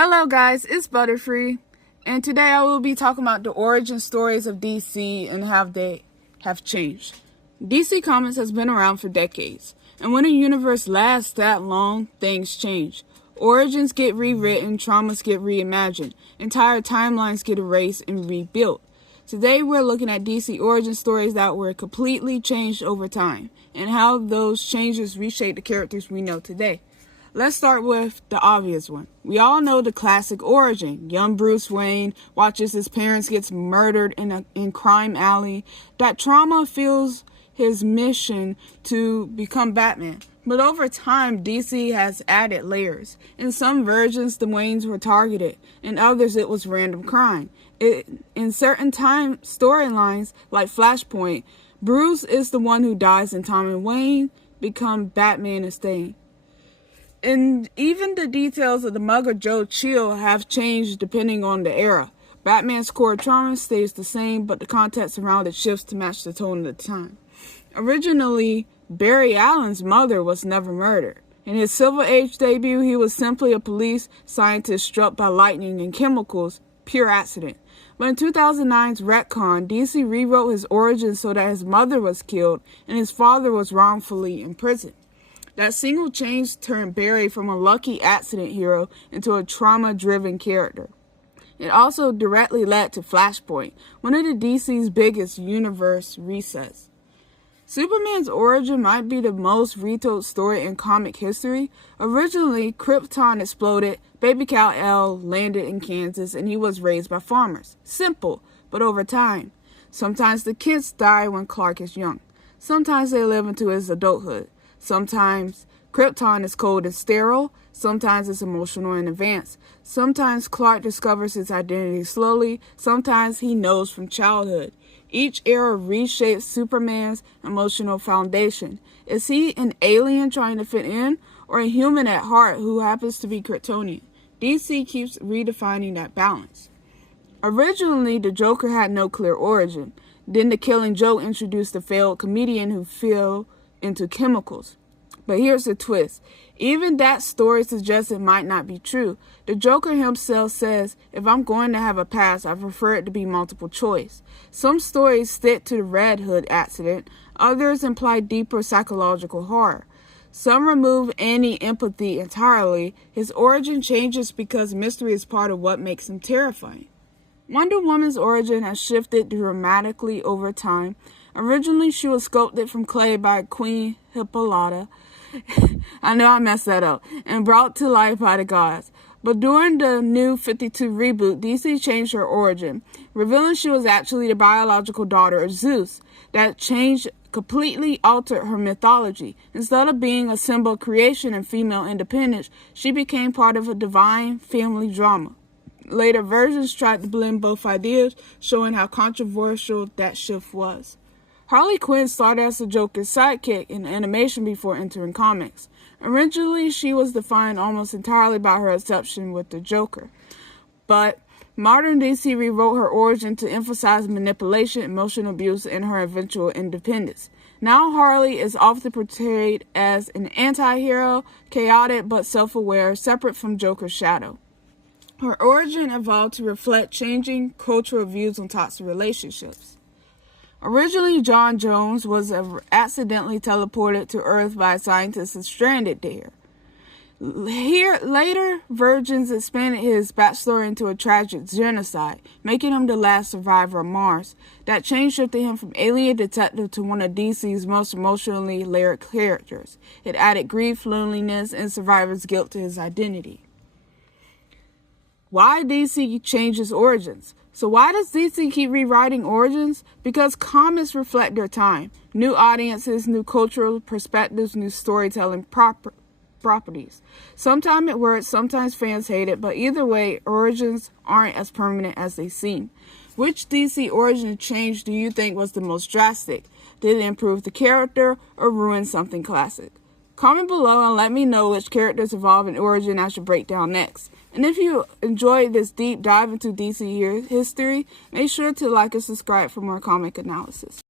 Hello guys, it's Butterfree, and today I will be talking about the origin stories of DC and how they have changed. DC Comics has been around for decades, and when a universe lasts that long, things change. Origins get rewritten, traumas get reimagined, entire timelines get erased and rebuilt. Today we're looking at DC origin stories that were completely changed over time, and how those changes reshape the characters we know today. Let's start with the obvious one. We all know the classic origin. Young Bruce Wayne watches his parents get murdered in crime alley. That trauma fuels his mission to become Batman. But over time, DC has added layers. In some versions, the Waynes were targeted. In others, it was random crime. In certain time storylines, like Flashpoint, Bruce is the one who dies and Tom and Wayne become Batman instead. And even the details of the Mugger Joe Chill have changed depending on the era. Batman's core trauma stays the same, but the context around it shifts to match the tone of the time. Originally, Barry Allen's mother was never murdered. In his Silver Age debut, he was simply a police scientist struck by lightning and chemicals, pure accident. But in 2009's retcon, DC rewrote his origins so that his mother was killed and his father was wrongfully imprisoned. That single change turned Barry from a lucky accident hero into a trauma-driven character. It also directly led to Flashpoint, one of the DC's biggest universe resets. Superman's origin might be the most retold story in comic history. Originally, Krypton exploded, baby Kal-El landed in Kansas, and he was raised by farmers. Simple, but over time. Sometimes the kids die when Clark is young. Sometimes they live into his adulthood. Sometimes Krypton is cold and sterile. Sometimes it's emotional and advanced. Sometimes Clark discovers his identity slowly. Sometimes he knows from childhood. Each era reshapes Superman's emotional foundation. Is he an alien trying to fit in, or a human at heart who happens to be Kryptonian? DC keeps redefining that balance. Originally, the Joker had no clear origin. Then the Killing Joke introduced the failed comedian who fell into chemicals. But here's the twist. Even that story suggests it might not be true. The Joker himself says, if I'm going to have a past, I prefer it to be multiple choice. Some stories stick to the Red Hood accident. Others imply deeper psychological horror. Some remove any empathy entirely. His origin changes because mystery is part of what makes him terrifying. Wonder Woman's origin has shifted dramatically over time. Originally, she was sculpted from clay by Queen Hippolyta. I know I messed that up. And brought to life by the gods. But during the New 52 reboot, DC changed her origin, revealing she was actually the biological daughter of Zeus. That change completely altered her mythology. Instead of being a symbol of creation and female independence, she became part of a divine family drama. Later versions tried to blend both ideas, showing how controversial that shift was. Harley Quinn started as the Joker's sidekick in animation before entering comics. Originally, she was defined almost entirely by her obsession with the Joker. But modern DC rewrote her origin to emphasize manipulation, emotional abuse, and her eventual independence. Now Harley is often portrayed as an anti-hero, chaotic but self-aware, separate from Joker's shadow. Her origin evolved to reflect changing cultural views on toxic relationships. Originally, John Jones was accidentally teleported to Earth by scientists and stranded there. Later versions expanded his backstory into a tragic genocide, making him the last survivor of Mars. That change shifted him from alien detective to one of DC's most emotionally layered characters. It added grief, loneliness, and survivor's guilt to his identity. Why DC changes origins? So why does DC keep rewriting origins? Because comics reflect their time. New audiences, new cultural perspectives, new storytelling properties. Sometimes it works, sometimes fans hate it, but either way, origins aren't as permanent as they seem. Which DC origin change do you think was the most drastic? Did it improve the character or ruin something classic? Comment below and let me know which characters evolve in origin I should break down next. And if you enjoyed this deep dive into DC history, make sure to like and subscribe for more comic analysis.